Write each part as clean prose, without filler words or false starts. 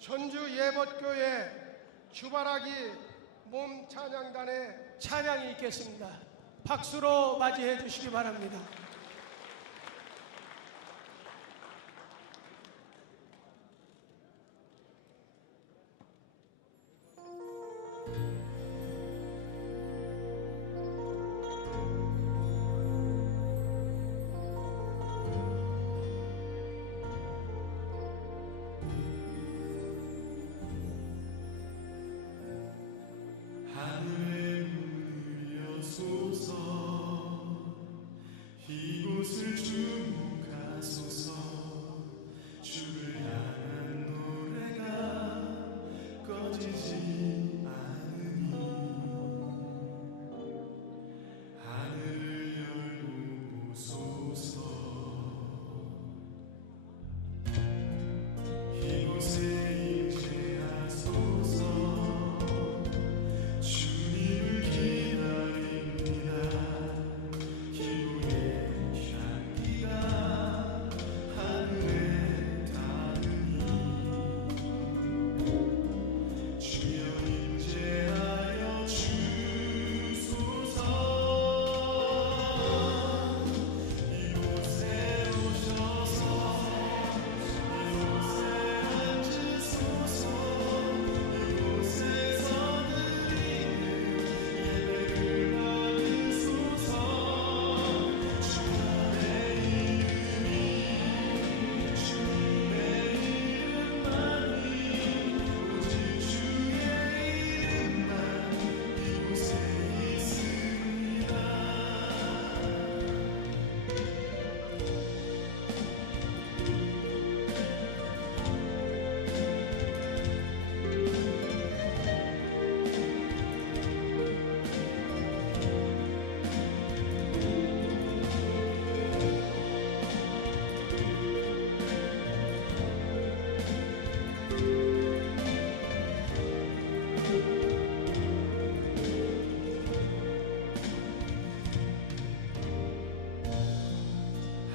전주 예법교회 주바라기 몸 찬양단의 찬양이 있겠습니다. 박수로 맞이해 주시기 바랍니다. 하늘의 문을 여소서, 이곳을 주목하소서. 주를 향한 노래가 꺼지지 않으니 하늘을 열고 보소서. 이곳에 임재하소서. 주님을 기다립니다. 기도의 향기가 하늘에 닿으니 주여 임재하여 주소서. 이곳에 오셔서 이곳에 앉으소서. 이곳에서 드리는 예배를 받으소서. 주님의 이름이 주님의 이름만이 오직 주의 이름만 이곳에 있습니다.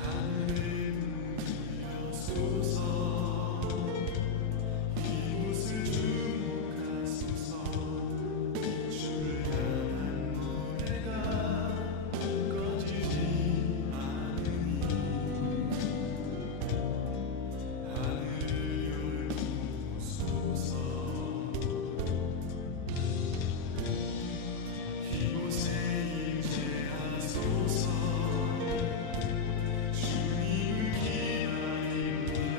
하늘의 문을 여소서, 이곳을 주목하소서. 주를 향한 노래가 꺼지지 않으니 하늘을 열고 보소서. 이곳에 임재하소서. 주님을 기다립니다.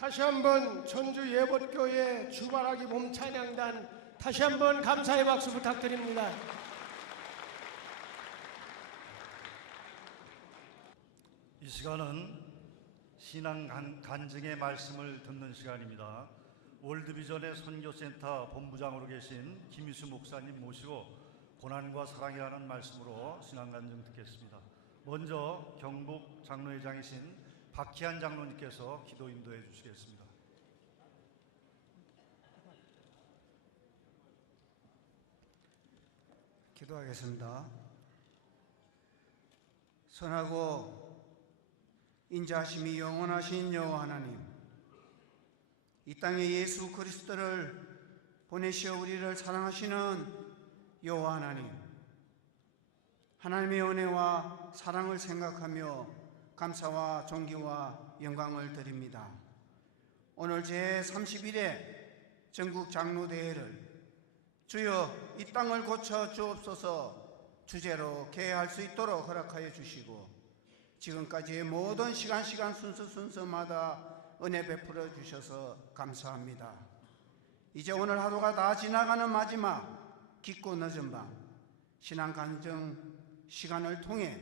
다시 한번 전주 예봇교회 주바라기 몸 찬양단 다시 한번 감사의 박수 부탁드립니다. 이 시간은 신앙 간증의 말씀을 듣는 시간입니다. 월드비전의 선교센터 본부장으로 계신 김희수 목사님 모시고 고난과 사랑이라는 말씀으로 신앙 간증 듣겠습니다. 먼저 경북 장로회장이신 박희한 장로님께서 기도 인도해 주시겠습니다. 기도하겠습니다. 선하고 인자하심이 영원하신 여호와 하나님, 이 땅에 예수 그리스도를 보내시어 우리를 사랑하시는 여호와 하나님, 하나님의 은혜와 사랑을 생각하며 감사와 존귀와 영광을 드립니다. 오늘 제31회 전국 장로대회를 주여 이 땅을 고쳐 주옵소서 주제로 개회할 수 있도록 허락하여 주시고, 지금까지의 모든 시간 순서마다 은혜 베풀어 주셔서 감사합니다. 이제 오늘 하루가 다 지나가는 마지막 깊고 늦은 밤 신앙 간증 시간을 통해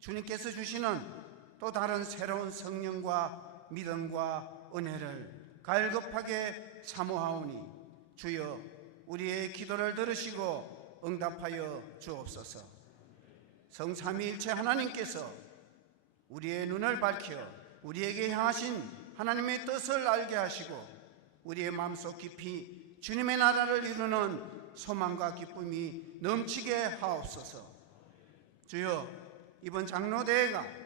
주님께서 주시는 또 다른 새로운 성령과 믿음과 은혜를 갈급하게 사모하오니 주여 우리의 기도를 들으시고 응답하여 주옵소서. 성삼위일체 하나님께서 우리의 눈을 밝혀 우리에게 향하신 하나님의 뜻을 알게 하시고 우리의 마음속 깊이 주님의 나라를 이루는 소망과 기쁨이 넘치게 하옵소서. 주여 이번 장로대회가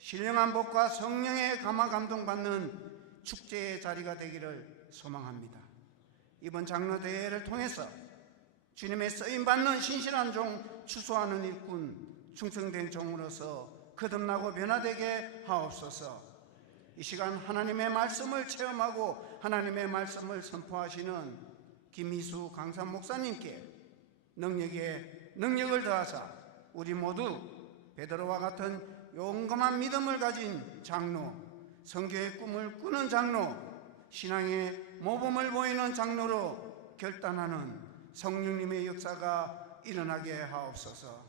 신령한 복과 성령의 감화 감동받는 축제의 자리가 되기를 소망합니다. 이번 장로대회를 통해서 주님의 쓰임받는 신실한 종, 추수하는 일꾼, 충성된 종으로서 거듭나고 변화되게 하옵소서. 이 시간 하나님의 말씀을 체험하고 하나님의 말씀을 선포하시는 김희수 강산 목사님께 능력을 더하사 우리 모두 베드로와 같은 용감한 믿음을 가진 장로, 성교의 꿈을 꾸는 장로, 신앙의 모범을 보이는 장로로 결단하는 성령님의 역사가 일어나게 하옵소서.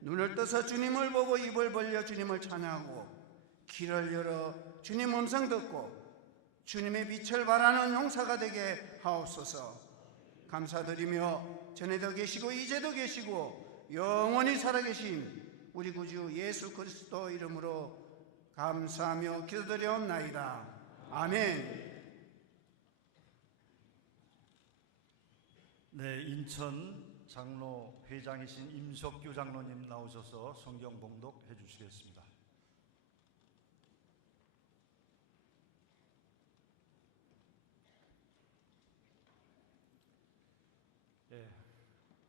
눈을 떠서 주님을 보고 입을 벌려 주님을 찬양하고 귀를 열어 주님 음성 듣고 주님의 빛을 발하는 용사가 되게 하옵소서. 감사드리며 전에도 계시고 이제도 계시고 영원히 살아계신 우리 구주 예수 그리스도 이름으로 감사하며 기도드려옵나이다. 아멘. 네, 인천 장로 회장이신 임석규 장로님 나오셔서 성경 봉독해 주시겠습니다.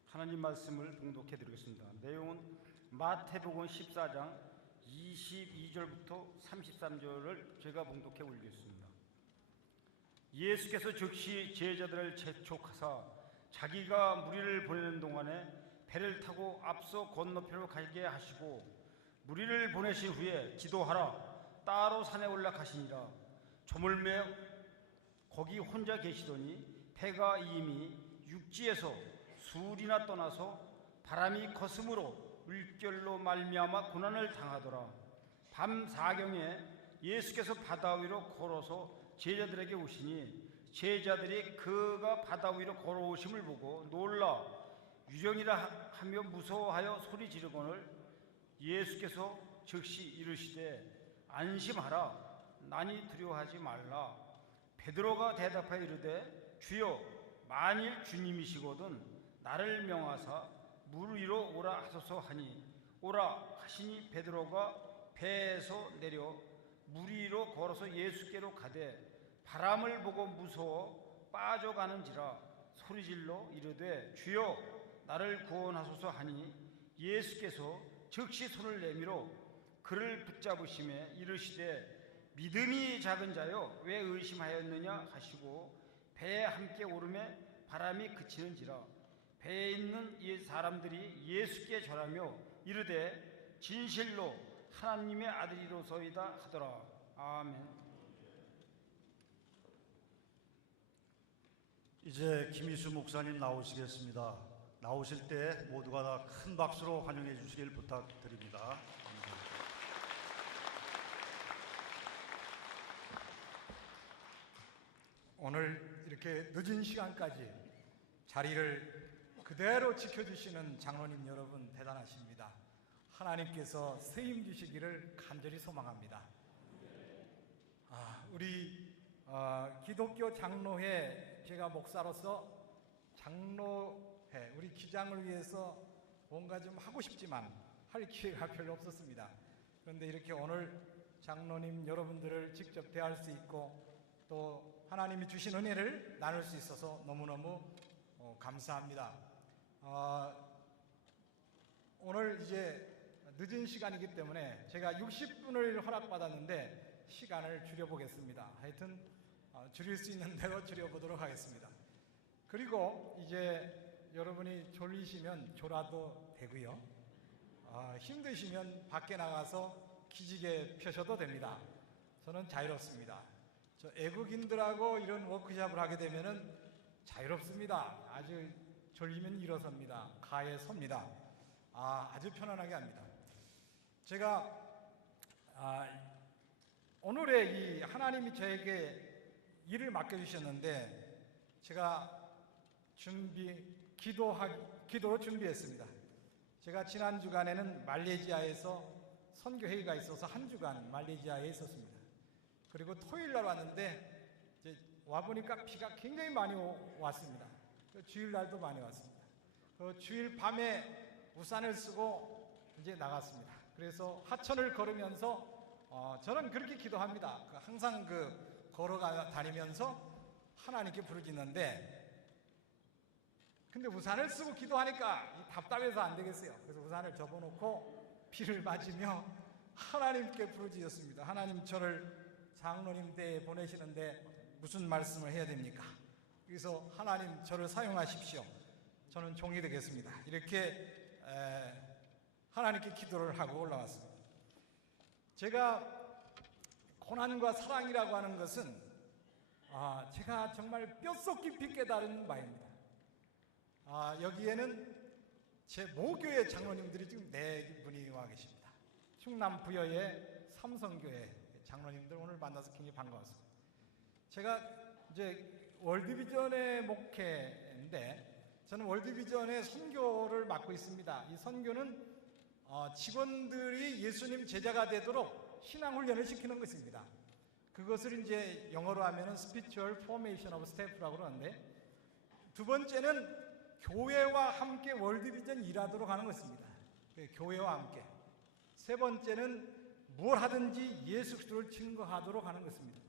하나님 말씀을 봉독해 드리겠습니다. 내용은 마태복음 14장 22절부터 33절을 제가 봉독해 올리겠습니다. 예수께서 즉시 제자들을 재촉하사 자기가 무리를 보내는 동안에 배를 타고 앞서 건너편으로 가게 하시고 무리를 보내신 후에 기도하라 따로 산에 올라가시니라. 조물매 거기 혼자 계시더니 배가 이미 육지에서 술이나 떠나서 바람이 거슴으로 물결로 말미암아 고난을 당하더라. 밤 사경에 예수께서 바다 위로 걸어서 제자들에게 오시니 제자들이 그가 바다 위로 걸어오심을 보고 놀라 유령이라 하며 무서워하여 소리 지르거늘 예수께서 즉시 이르시되 안심하라 나니 두려워하지 말라. 베드로가 대답하여 이르되 주여 만일 주님이시거든 나를 명하사 물 위로 오라 하소서 하니 오라 하시니 베드로가 배에서 내려 물 위로 걸어서 예수께로 가되 바람을 보고 무서워 빠져가는지라 소리질러 이르되 주여 나를 구원하소서 하니 예수께서 즉시 손을 내밀어 그를 붙잡으시매 이르시되 믿음이 작은 자여 왜 의심하였느냐 하시고 배에 함께 오르매 바람이 그치는지라. 배에 있는 이 사람들이 예수께 절하며 이르되 진실로 하나님의 아들이로소이다 하더라. 아멘. 이제 김희수 목사님 나오시겠습니다. 나오실 때 모두가 다 큰 박수로 환영해 주시길 부탁드립니다. 감사합니다. 오늘 이렇게 늦은 시간까지 자리를 그대로 지켜주시는 장로님 여러분 대단하십니다. 하나님께서 세임 주시기를 간절히 소망합니다. 우리 기독교 장로회, 제가 목사로서 장로회 우리 기장을 위해서 뭔가 좀 하고 싶지만 할 기회가 별로 없었습니다. 그런데 이렇게 오늘 장로님 여러분들을 직접 대할 수 있고 또 하나님이 주신 은혜를 나눌 수 있어서 너무너무 감사합니다. 오늘 이제 늦은 시간이기 때문에 제가 60분을 허락받았는데 시간을 줄여보겠습니다. 하여튼 줄일 수 있는 대로 줄여보도록 하겠습니다. 그리고 이제 여러분이 졸리시면 졸아도 되고요. 힘드시면 밖에 나가서 기지개 펴셔도 됩니다. 저는 자유롭습니다. 저 애국인들하고 이런 워크숍을 하게 되면은 자유롭습니다. 아주 졸리면 일어섭니다. 가에 섭니다. 아주 편안하게 합니다. 제가 오늘의 이 하나님이 저에게 일을 맡겨주셨는데 제가 기도로 준비했습니다. 제가 지난 주간에는 말레이시아에서 선교회의가 있어서 한 주간 말레이시아에 있었습니다. 그리고 토요일 날 왔는데 이제 와보니까 비가 굉장히 많이 왔습니다. 주일 날도 많이 왔습니다. 주일 밤에 우산을 쓰고 이제 나갔습니다. 그래서 하천을 걸으면서 저는 그렇게 기도합니다. 항상 걸어가 다니면서 하나님께 부르짖는데 근데 우산을 쓰고 기도하니까 답답해서 안 되겠어요. 그래서 우산을 접어놓고 비를 맞으며 하나님께 부르짖었습니다. 하나님, 저를 장로님 대에 보내시는데 무슨 말씀을 해야 됩니까? 그래서 하나님, 저를 사용하십시오. 저는 종이 되겠습니다. 이렇게 하나님께 기도를 하고 올라왔습니다. 제가 고난과 사랑이라고 하는 것은 제가 정말 뼛속 깊이 깨달은 바입니다. 여기에는 제 모교회 장로님들이 지금 4분이 와 계십니다. 충남 부여의 삼성교회 장로님들 오늘 만나서 굉장히 반가웠습니다. 제가 이제 월드비전의 목회인데 저는 월드비전의 선교를 맡고 있습니다. 이 선교는 직원들이 예수님 제자가 되도록 신앙훈련을 시키는 것입니다. 그것을 이제 영어로 하면은 Spiritual Formation of Staff라고 그러는데, 두 번째는 교회와 함께 월드비전 일하도록 하는 것입니다. 교회와 함께. 세 번째는 뭘 하든지 예수 그리스도를 증거하도록 하는 것입니다.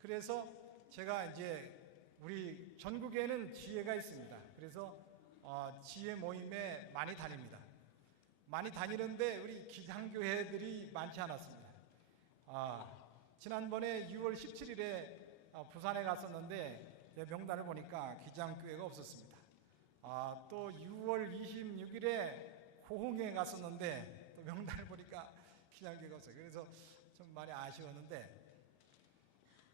그래서 제가 이제 우리 전국에는 지혜가 있습니다. 그래서 지혜 모임에 많이 다닙니다. 많이 다니는데 우리 기장교회들이 많지 않았습니다. 지난번에 6월 17일에 부산에 갔었는데 내 명단을 보니까 기장교회가 없었습니다. 또 6월 26일에 호흥에 갔었는데 또 명단을 보니까 기장교회가 없어요. 그래서 좀 많이 아쉬웠는데,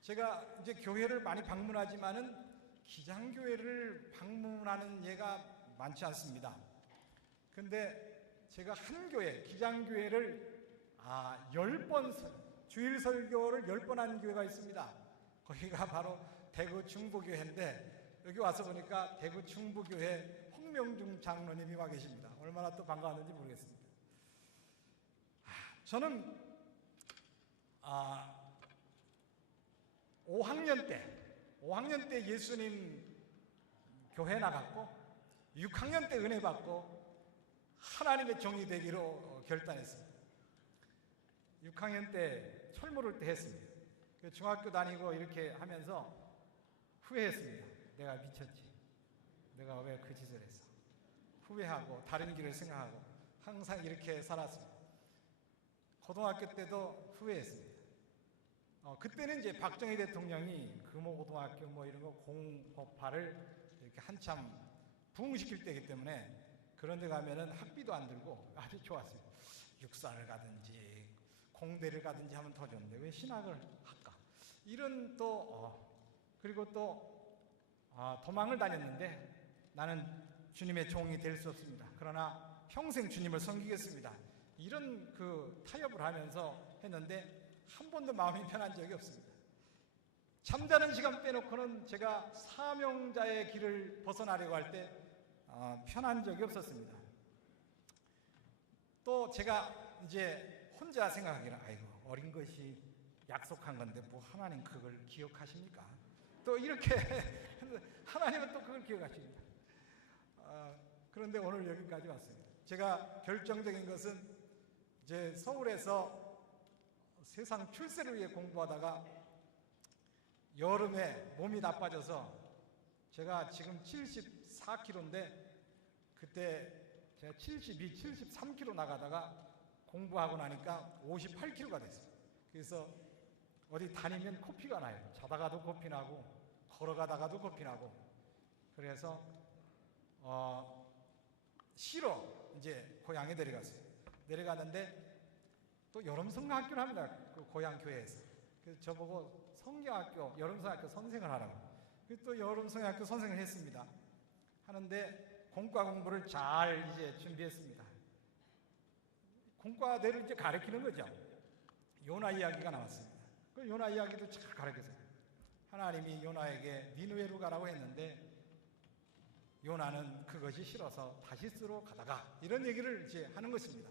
제가 이제 교회를 많이 방문하지만은 기장교회를 방문하는 예가 많지 않습니다. 근데 제가 한 교회, 기장교회를 10번 주일 설교를 10번 한 교회가 있습니다. 거기가 바로 대구 중부교회인데, 여기 와서 보니까 대구 중부교회 홍명중 장로님이 와 계십니다. 얼마나 또 반가웠는지 모르겠습니다. 저는 5학년 때 예수님 교회 나갔고 6학년 때 은혜 받고 하나님의 종이 되기로 결단했습니다. 6학년 때 철물을 때 했습니다. 중학교 다니고 이렇게 하면서 후회했습니다. 내가 미쳤지. 내가 왜 그 짓을 했어. 후회하고 다른 길을 생각하고 항상 이렇게 살았습니다. 고등학교 때도 후회했습니다. 그때는 이제 박정희 대통령이 금호고등학교 뭐 이런 거 공법화를 이렇게 한참 부흥시킬 때이기 때문에 그런 데 가면은 학비도 안 들고 아주 좋았어요. 육사를 가든지 공대를 가든지 하면 더 좋은데 왜 신학을 할까? 이런 또 그리고 또 도망을 다녔는데 나는 주님의 종이 될 수 없습니다. 그러나 평생 주님을 섬기겠습니다. 이런 그 타협을 하면서 했는데 한 번도 마음이 편한 적이 없습니다. 잠자는 시간 빼놓고는 제가 사명자의 길을 벗어나려고 할 때 편한 적이 없었습니다. 또 제가 이제 혼자 생각하기는 아이고 어린 것이 약속한 건데 뭐 하나님 그걸 기억하십니까? 또 이렇게 하나님은 또 그걸 기억하십니다. 그런데 오늘 여기까지 왔습니다. 제가 결정적인 것은 이제 서울에서 세상 출세를 위해 공부하다가 여름에 몸이 나빠져서 제가 지금 74kg인데 그때 제가 72, 73kg 나가다가 공부하고 나니까 58kg가 됐어요. 그래서 어디 다니면 코피가 나요. 자다가도 코피 나고 걸어가다가도 코피 나고 그래서 쉬러 이제 고향에 내려갔어요. 내려갔는데 또 여름성가학교를 합니다. 그 고향 교회에서. 그래서 저보고 성경학교, 여름성학교 선생을 하라고. 그래서 또 여름성학교 선생을 했습니다. 하는데 공과 공부를 잘 이제 준비했습니다. 공과대로 이제 가르치는 거죠. 요나 이야기가 나왔습니다. 그 요나 이야기도 잘 가르쳤어요. 하나님이 요나에게 니느웨로 가라고 했는데 요나는 그것이 싫어서 다시스로 가다가 이런 얘기를 이제 하는 것입니다.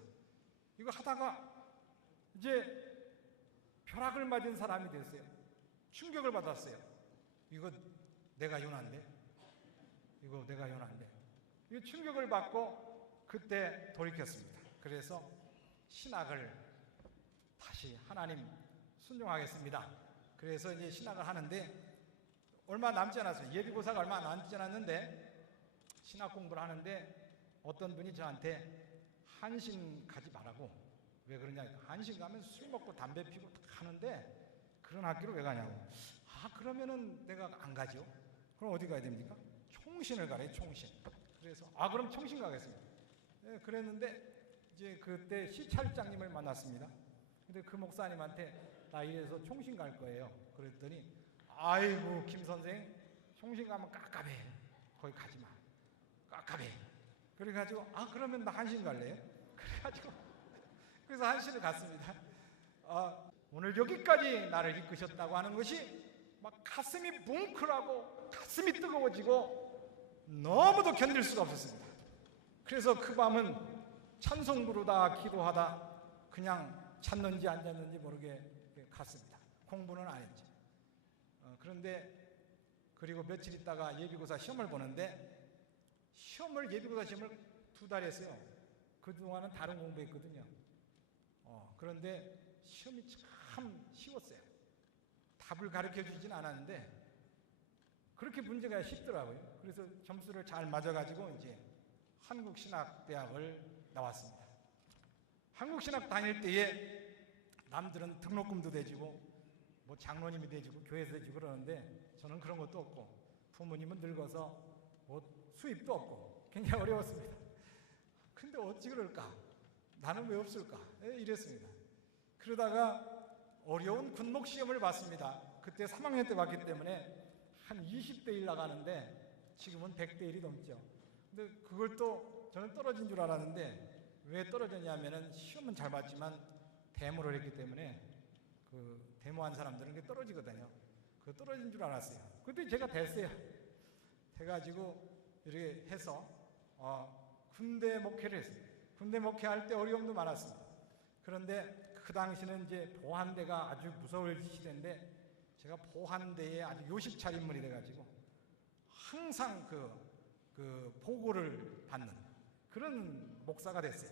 이거 하다가 이제 벼락을 맞은 사람이 됐어요. 충격을 받았어요. 이거 내가 요나인데? 이거 내가 요나인데? 이 충격을 받고 그때 돌이켰습니다. 그래서 신학을 다시 하나님 순종하겠습니다. 그래서 이제 신학을 하는데 얼마 남지 않았어요. 예비고사가 얼마 남지 않았는데 신학 공부를 하는데 어떤 분이 저한테 한신 가지 말라고. 왜 그러냐? 한신 가면 술 먹고 담배 피고 하는데 그런 학교를 왜 가냐고. 그러면은 내가 안 가죠. 그럼 어디 가야 됩니까? 총신을 가래요. 총신. 그래서 그럼 총신 가겠습니다. 네, 그랬는데 이제 그때 시찰장님을 만났습니다. 근데 그 목사님한테 나 이래서 총신 갈 거예요. 그랬더니 아이고 김 선생 총신 가면 깝깝해. 거기 가지 마. 깝깝해. 그래가지고 그러면 나 한신 갈래요? 그래가지고 그래서 한신을 갔습니다. 오늘 여기까지 나를 이끄셨다고 하는 것이 막 가슴이 뭉클하고 가슴이 뜨거워지고 너무도 견딜 수가 없었습니다. 그래서 그 밤은 찬송 부르다 기도하다 그냥 잤는지 안 잤는지 모르게 갔습니다. 공부는 안 했죠. 그런데 그리고 며칠 있다가 예비고사 시험을 보는데 예비고사 시험을 2달 했어요. 그동안은 다른 공부했거든요. 그런데 시험이 참 쉬웠어요. 답을 가르쳐 주진 않았는데 그렇게 문제가 쉽더라고요. 그래서 점수를 잘 맞아가지고 이제 한국신학대학을 나왔습니다. 한국신학 다닐 때에 남들은 등록금도 대주고 뭐 장로님이 대주고 교회에서 대주고 그러는데 저는 그런 것도 없고 부모님은 늙어서 뭐 수입도 없고 굉장히 어려웠습니다. 근데 어찌 그럴까? 나는 왜 없을까? 이랬습니다. 그러다가 어려운 군목시험을 봤습니다. 그때 3학년 때 봤기 때문에 한 20대 1 나가는데 지금은 100대 1이 넘죠. 근데 그걸 또 저는 떨어진 줄 알았는데 왜 떨어졌냐면은 시험은 잘 봤지만 데모를 했기 때문에 그 데모한 사람들은 그게 떨어지거든요. 그 떨어진 줄 알았어요. 그때 제가 됐어요. 돼가지고 이렇게 해서 군대 목회를 했어요. 군대 목회할 때 어려움도 많았습니다. 그런데 그 당시는 이제 보한대가 아주 무서울 시대인데 제가 보한대에 아주 요식차림물이 돼가지고 항상 그 보고를 받는 그런 목사가 됐어요.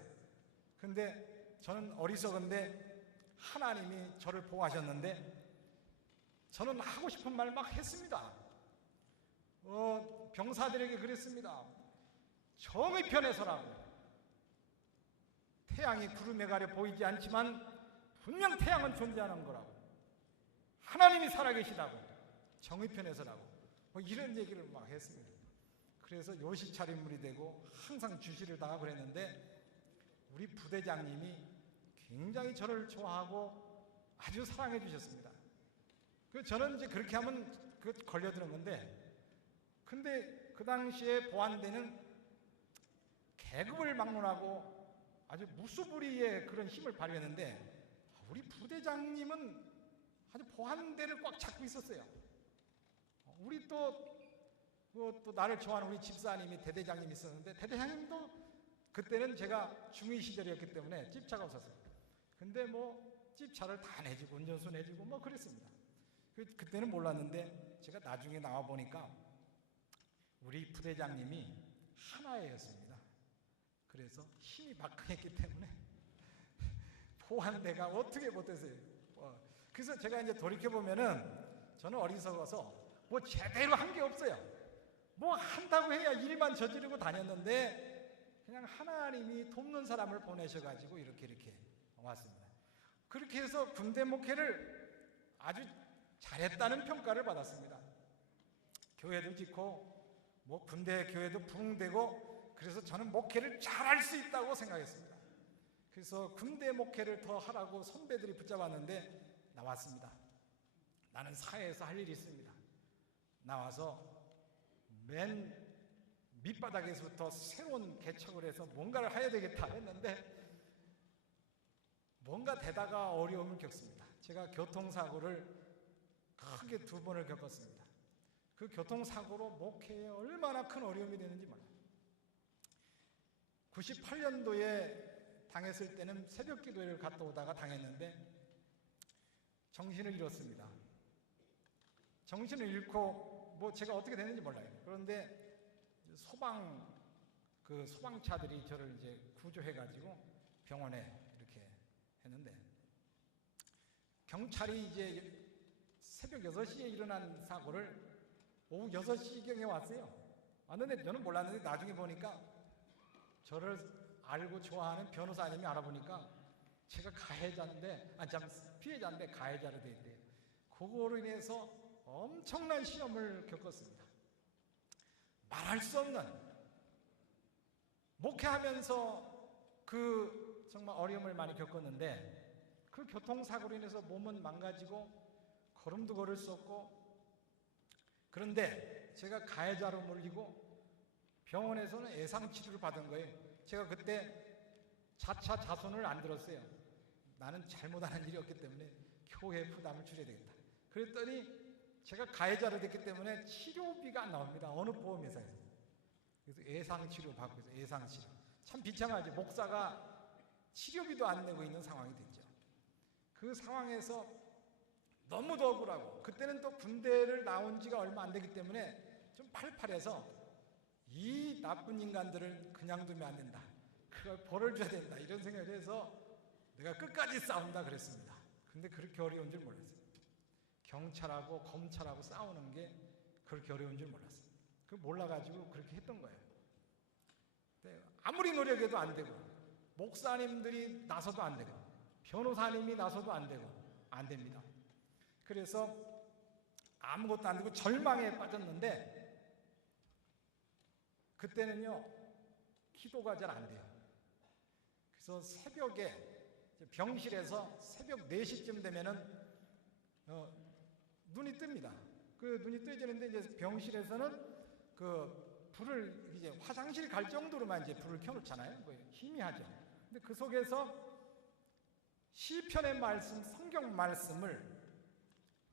근데 저는 어리석은데 하나님이 저를 보호하셨는데 저는 하고 싶은 말 막 했습니다. 병사들에게 그랬습니다. 정의 편에 서라고. 태양이 구름에 가려 보이지 않지만 분명 태양은 존재하는 거라고. 하나님이 살아계시다고. 정의 편에 서라고. 이런 얘기를 막 했습니다. 그래서 요식차림물이 되고 항상 주시를 당하고 그랬는데 우리 부대장님이 굉장히 저를 좋아하고 아주 사랑해 주셨습니다. 저는 이제 그렇게 하면 걸려드는 건데 근데 그 당시에 보안대는 계급을 막론하고 아주 무소불위의 그런 힘을 발휘했는데 우리 부대장님은 아주 보안대를 꽉 잡고 있었어요. 우리 또 나를 좋아하는 우리 집사님이 대대장님이 있었는데 대대장님도 그때는 제가 중위 시절이었기 때문에 집차가 없었어요. 근데 뭐 집차를 다 내주고 운전수 내주고 뭐 그랬습니다. 그때는 몰랐는데 제가 나중에 나와 보니까 우리 부대장님이 하나였습니다. 그래서 힘이 막강했기 때문에 보안대가 어떻게 못했어요. 그래서 제가 이제 돌이켜보면은 저는 어리석어서 뭐 제대로 한 게 없어요. 뭐 한다고 해야 일만 저지르고 다녔는데 그냥 하나님이 돕는 사람을 보내셔가지고 이렇게 왔습니다. 그렇게 해서 군대 목회를 아주 잘했다는 평가를 받았습니다. 교회도 짓고 뭐 군대 교회도 부흥되고 그래서 저는 목회를 잘할 수 있다고 생각했습니다. 그래서 군대 목회를 더 하라고 선배들이 붙잡았는데 나왔습니다. 나는 사회에서 할 일이 있습니다. 나와서 맨 밑바닥에서부터 새로운 개척을 해서 뭔가를 해야 되겠다 했는데 뭔가 되다가 어려움을 겪습니다. 제가 교통사고를 크게 2번을 겪었습니다. 그 교통사고로 목회에 얼마나 큰 어려움이 되는지 몰라요. 98년도에 당했을 때는 새벽 기도회를 갔다 오다가 당했는데 정신을 잃었습니다. 정신을 잃고 뭐 제가 어떻게 됐는지 몰라요. 그런데 소방차들이 저를 이제 구조해가지고 병원에 이렇게 했는데 경찰이 이제 새벽 6시에 일어난 사고를 오후 6시경에 왔어요. 왔는데 저는 몰랐는데 나중에 보니까 저를 알고 좋아하는 변호사님이 알아보니까 제가 피해자인데 가해자로 돼 있대요. 그거로 인해서 엄청난 시험을 겪었습니다. 말할 수 없는 목회하면서 정말 어려움을 많이 겪었는데 그 교통사고로 인해서 몸은 망가지고 걸음도 걸을 수 없고 그런데 제가 가해자로 몰리고 병원에서는 예상치료를 받은 거예요. 제가 그때 자차 자손을 안 들었어요. 나는 잘못하는 일이 없기 때문에 교회 부담을 줄여야 되겠다. 그랬더니 제가 가해자로 됐기 때문에 치료비가 안 나옵니다. 어느 보험회사에서. 그래서 예상치료 받고 있어요. 예상치료. 참 비참하지. 목사가 치료비도 안 내고 있는 상황이 됐죠. 그 상황에서 너무도 억울하고 그때는 또 군대를 나온 지가 얼마 안 되기 때문에 좀 팔팔해서 이 나쁜 인간들을 그냥 두면 안 된다. 그걸 벌을 줘야 된다. 이런 생각을 해서 내가 끝까지 싸운다 그랬습니다. 근데 그렇게 어려운 줄 몰랐어요. 경찰하고 검찰하고 싸우는 게 그렇게 어려운 줄 몰랐어요. 그 몰라가지고 그렇게 했던 거예요. 아무리 노력해도 안 되고 목사님들이 나서도 안 되고 변호사님이 나서도 안 되고 안 됩니다. 그래서 아무것도 안 되고 절망에 빠졌는데 그때는요 기도가 잘 안 돼요. 그래서 새벽에 병실에서 새벽 4시쯤 되면은 눈이 뜹니다. 그 눈이 뜨지는데 이제 병실에서는 그 불을 이제 화장실 갈 정도로만 이제 불을 켜놓잖아요. 뭐 희미하죠. 근데 그 속에서 시편의 말씀, 성경 말씀을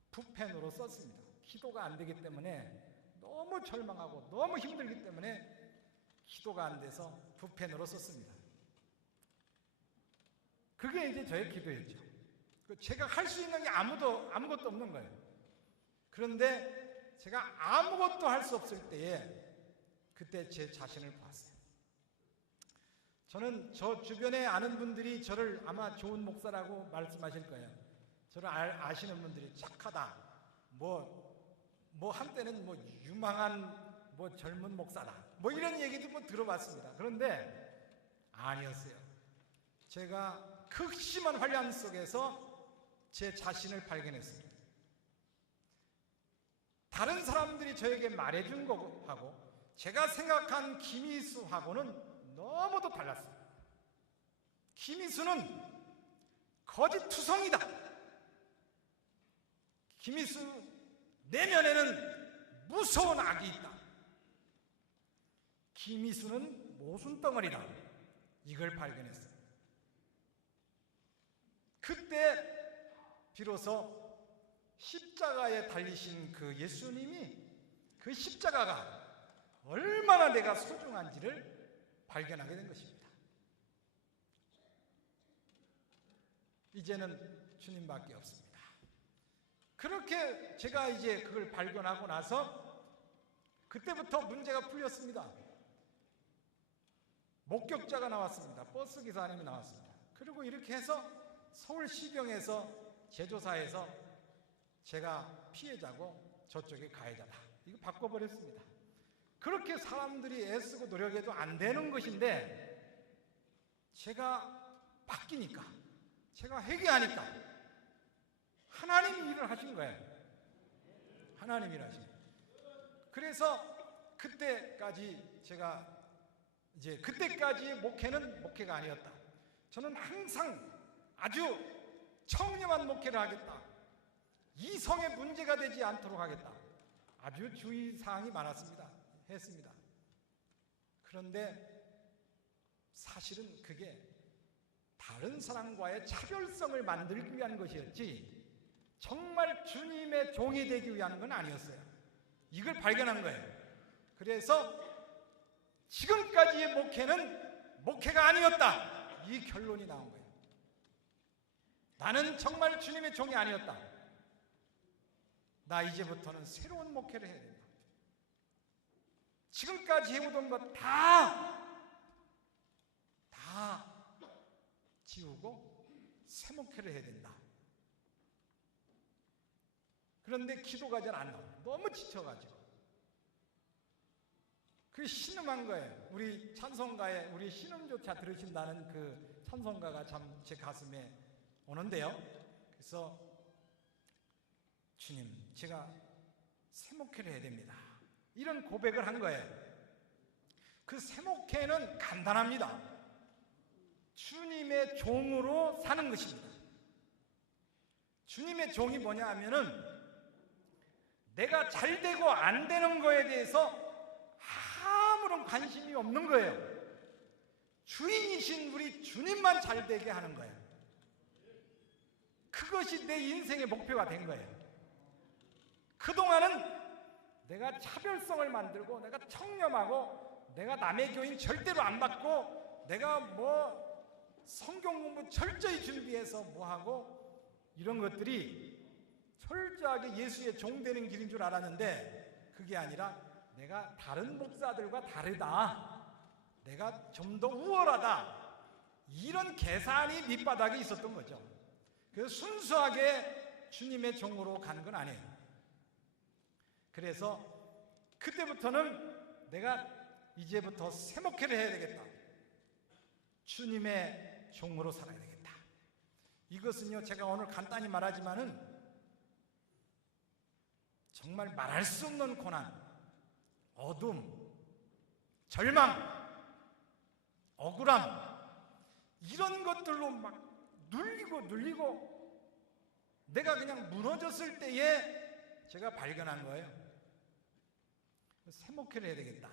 붓펜으로 썼습니다. 기도가 안 되기 때문에 너무 절망하고 너무 힘들기 때문에 기도가 안 돼서 붓펜으로 썼습니다. 그게 이제 저의 기도였죠. 제가 할 수 있는 게 아무것도 없는 거예요. 그런데 제가 아무것도 할 수 없을 때에 그때 제 자신을 봤어요. 저는 저 주변에 아는 분들이 저를 아마 좋은 목사라고 말씀하실 거예요. 저를 아시는 분들이 착하다. 뭐 한때는 뭐 유망한 뭐 젊은 목사다. 뭐 이런 얘기도 뭐 들어봤습니다. 그런데 아니었어요. 제가 극심한 환란 속에서 제 자신을 발견했습니다. 다른 사람들이 저에게 말해준 거하고 제가 생각한 김희수하고는 너무도 달랐어요. 김희수는 거짓투성이다. 김희수 내면에는 무서운 악이 있다. 기미수는 모순덩어리다. 이걸 발견했어요. 그때 비로소 십자가에 달리신 그 예수님이 그 십자가가 얼마나 내가 소중한지를 발견하게 된 것입니다. 이제는 주님밖에 없습니다. 그렇게 제가 이제 그걸 발견하고 나서 그때부터 문제가 풀렸습니다. 목격자가 나왔습니다. 버스 기사님이 나왔습니다. 그리고 이렇게 해서 서울시경에서 제조사에서 제가 피해자고 저쪽에 가해자다. 이거 바꿔버렸습니다. 그렇게 사람들이 애쓰고 노력해도 안 되는 것인데 제가 바뀌니까, 제가 회개하니까 하나님이 일을 하신 거예요. 하나님이 일을 하신 거예요. 그래서 그때까지 제가 이제 그때까지의 목회는 목회가 아니었다. 저는 항상 아주 청렴한 목회를 하겠다. 이성에 문제가 되지 않도록 하겠다. 아주 주의사항이 많았습니다. 했습니다. 그런데 사실은 그게 다른 사람과의 차별성을 만들기 위한 것이었지 정말 주님의 종이 되기 위한 건 아니었어요. 이걸 발견한 거예요. 그래서 지금까지의 목회는 목회가 아니었다. 이 결론이 나온 거예요. 나는 정말 주님의 종이 아니었다. 나 이제부터는 새로운 목회를 해야 된다. 지금까지 해오던 것 다 지우고 새 목회를 해야 된다. 그런데 기도가 잘 안 나와요. 너무 지쳐가지고. 그게 신음한 거예요. 우리 찬송가에 우리 신음조차 들으신다는 그 찬송가가 참 제 가슴에 오는데요. 그래서 주님, 제가 새 목회를 해야 됩니다. 이런 고백을 한 거예요. 그 새 목회는 간단합니다. 주님의 종으로 사는 것입니다. 주님의 종이 뭐냐 하면은 내가 잘 되고 안 되는 거에 대해서 아무런 관심이 없는 거예요. 주인이신 우리 주님만 잘 되게 하는 거예요. 그것이 내 인생의 목표가 된 거예요. 그동안은 내가 차별성을 만들고 내가 청렴하고 내가 남의 교인 절대로 안 받고 내가 뭐 성경 공부 철저히 준비해서 뭐하고 이런 것들이 철저하게 예수의 종 되는 길인 줄 알았는데 그게 아니라 내가 다른 목사들과 다르다. 내가 좀 더 우월하다. 이런 계산이 밑바닥에 있었던 거죠. 그래서 순수하게 주님의 종으로 가는 건 아니에요. 그래서 그때부터는 내가 이제부터 새 목회를 해야 되겠다. 주님의 종으로 살아야 되겠다. 이것은요, 제가 오늘 간단히 말하지만은 정말 말할 수 없는 고난, 어둠, 절망, 억울함, 이런 것들로 막 눌리고 내가 그냥 무너졌을 때에 제가 발견한 거예요. 새 목회를 해야 되겠다.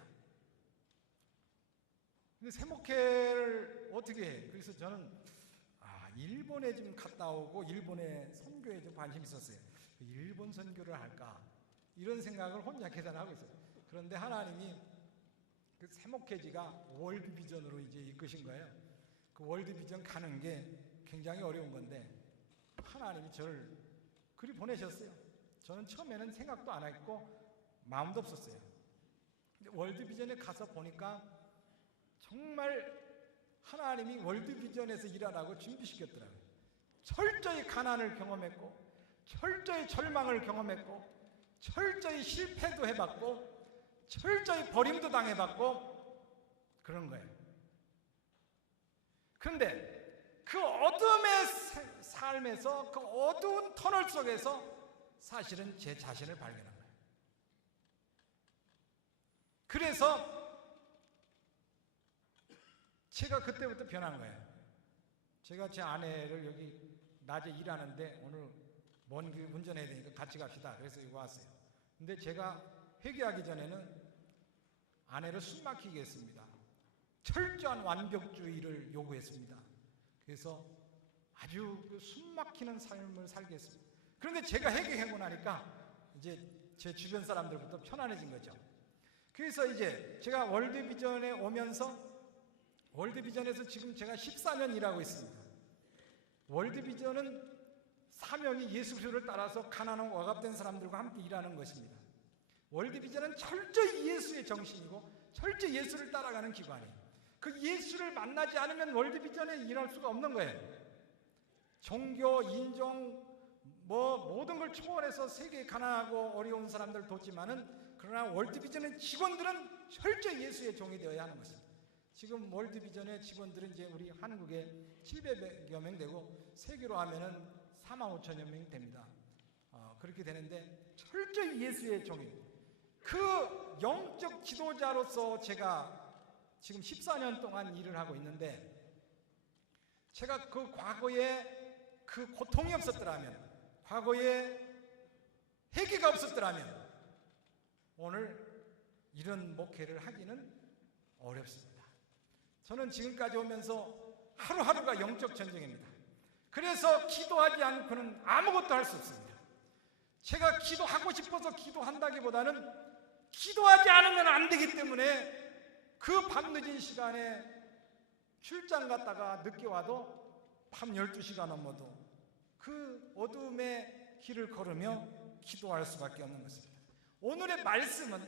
근데 새 목회를 어떻게 해? 그래서 저는 일본에 좀 갔다 오고 일본의 선교에 좀 관심이 있었어요. 일본 선교를 할까? 이런 생각을 혼자 계산하고 있어요. 그런데 하나님이 그 새 목회지가 월드 비전으로 이제 이끄신 거예요. 그 월드 비전 가는 게 굉장히 어려운 건데 하나님이 저를 그리 보내셨어요. 저는 처음에는 생각도 안 했고 마음도 없었어요. 근데 월드 비전에 가서 보니까 정말 하나님이 월드 비전에서 일하라고 준비시켰더라고요. 철저히 가난을 경험했고 철저히 절망을 경험했고 철저히 실패도 해봤고 철저히 버림도 당해봤고 그런 거예요. 그런데 그 어둠의 삶에서 그 어두운 터널 속에서 사실은 제 자신을 발견한 거예요. 그래서 제가 그때부터 변한 거예요. 제가 제 아내를 여기 낮에 일하는데 오늘 먼 길 운전해야 되니까 같이 갑시다. 그래서 이거 왔어요. 근데 제가 회개하기 전에는 아내를 숨막히게 했습니다. 철저한 완벽주의를 요구했습니다. 그래서 아주 그 숨막히는 삶을 살게 했습니다. 그런데 제가 해결하고 나니까 이제 제 주변 사람들부터 편안해진 거죠. 그래서 이제 제가 월드비전에 오면서 월드비전에서 지금 제가 14년 일하고 있습니다. 월드비전은 사명이 예수 그리스도를 따라서 가난하고 억압된 사람들과 함께 일하는 것입니다. 월드비전은 철저히 예수의 정신이고 철저히 예수를 따라가는 기관이에요. 그 예수를 만나지 않으면 월드비전에 일할 수가 없는 거예요. 종교, 인종, 모든 걸 초월해서 세계에 가난하고 어려운 사람들을 돕지만은 그러나 월드비전의 직원들은 철저히 예수의 종이 되어야 하는 것입니다. 지금 월드비전의 직원들은 이제 우리 한국에 700여 명 되고 세계로 하면은 4만 5천여 명이 됩니다. 그렇게 되는데 철저히 예수의 종이, 그 영적 지도자로서 제가 지금 14년 동안 일을 하고 있는데, 제가 그 과거에 그 고통이 없었더라면, 과거에 회개가 없었더라면 오늘 이런 목회를 하기는 어렵습니다. 저는 지금까지 오면서 하루하루가 영적 전쟁입니다. 그래서 기도하지 않고는 아무것도 할 수 없습니다. 제가 기도하고 싶어서 기도한다기보다는 기도하지 않으면 안 되기 때문에 그 밤늦은 시간에 출장 갔다가 늦게 와도 밤 12시가 넘어도 그 어둠의 길을 걸으며 기도할 수밖에 없는 것입니다. 오늘의 말씀은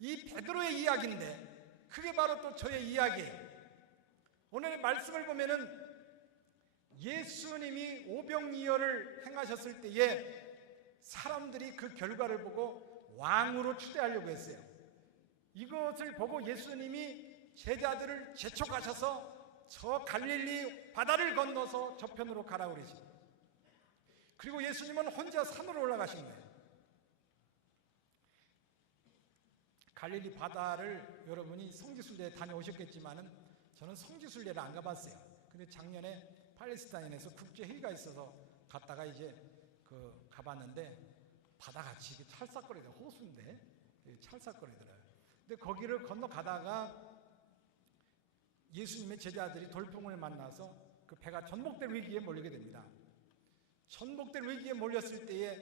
이 베드로의 이야기인데 그게 바로 또 저의 이야기예요. 오늘의 말씀을 보면은 예수님이 오병이어를 행하셨을 때에 사람들이 그 결과를 보고 왕으로 추대하려고 했어요. 이것을 보고 예수님이 제자들을 재촉하셔서 저 갈릴리 바다를 건너서 저편으로 가라고 그러시죠. 그리고 예수님은 혼자 산으로 올라가신 거예요. 갈릴리 바다를 여러분이 성지순례 다녀오셨겠지만은 저는 성지순례를 안 가봤어요. 근데 작년에 팔레스타인에서 국제회의가 있어서 갔다가 이제 가봤는데 바다같이 찰싹거리더라고요. 호수인데 찰싹거리더라고요. 근데 거기를 건너가다가 예수님의 제자들이 돌풍을 만나서 그 배가 전복될 위기에 몰리게 됩니다. 전복될 위기에 몰렸을 때에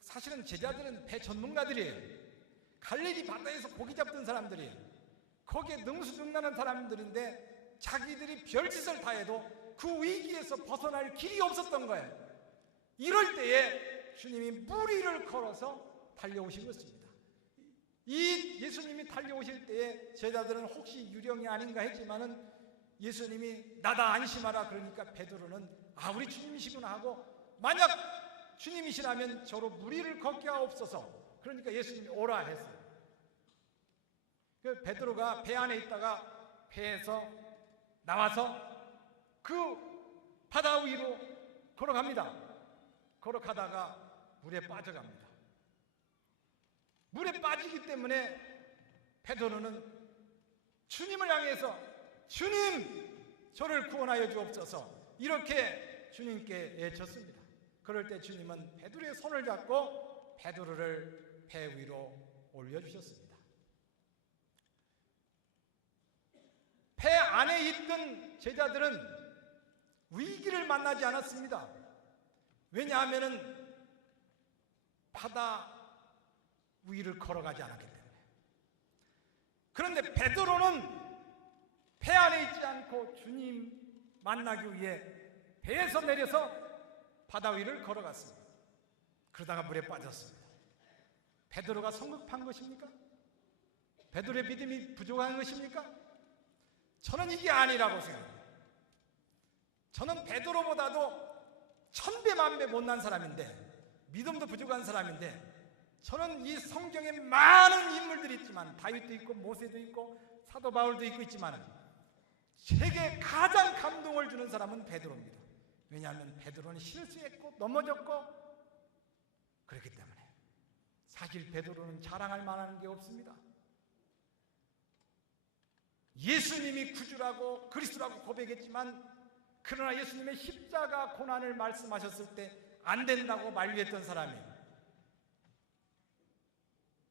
사실은 제자들은 배 전문가들이에요. 갈릴리 바다에서 고기 잡던 사람들이에요. 거기에 능수능란한 사람들인데 자기들이 별짓을 다 해도 그 위기에서 벗어날 길이 없었던 거예요. 이럴 때에 주님이 무리를 걸어서 달려오신 것입니다. 이 예수님이 달려오실 때에 제자들은 혹시 유령이 아닌가 했지만은 예수님이 나다 안심하라 그러니까 베드로는 우리 주님이시구나 하고, 만약 주님이시라면 저로 무리를 걷게 하옵소서. 그러니까 예수님이 오라 했어요. 그 베드로가 배 안에 있다가 배에서 나와서 그 바다 위로 걸어갑니다. 걸어가다가 물에 빠져갑니다. 물에 빠지기 때문에 베드로는 주님을 향해서 주님 저를 구원하여 주옵소서 이렇게 주님께 외쳤습니다. 그럴 때 주님은 베드로의 손을 잡고 베드로를 배 위로 올려주셨습니다. 배 안에 있던 제자들은 위기를 만나지 않았습니다. 왜냐하면 바다 위를 걸어가지 않았기 때문에. 그런데 베드로는 배 안에 있지 않고 주님 만나기 위해 배에서 내려서 바다 위를 걸어갔습니다. 그러다가 물에 빠졌습니다. 베드로가 성급한 것입니까? 베드로의 믿음이 부족한 것입니까? 저는 이게 아니라고 생각합니다. 저는 베드로보다도 1000배 만배 못난 사람인데, 믿음도 부족한 사람인데, 저는 이 성경에 많은 인물들이 있지만 다윗도 있고 모세도 있고 사도 바울도 있지만 제게 가장 감동을 주는 사람은 베드로입니다. 왜냐하면 베드로는 실수했고 넘어졌고 그렇기 때문에. 사실 베드로는 자랑할 만한 게 없습니다. 예수님이 구주라고 그리스도라고 고백했지만, 그러나 예수님의 십자가 고난을 말씀하셨을 때 안 된다고 만류했던 사람이에요.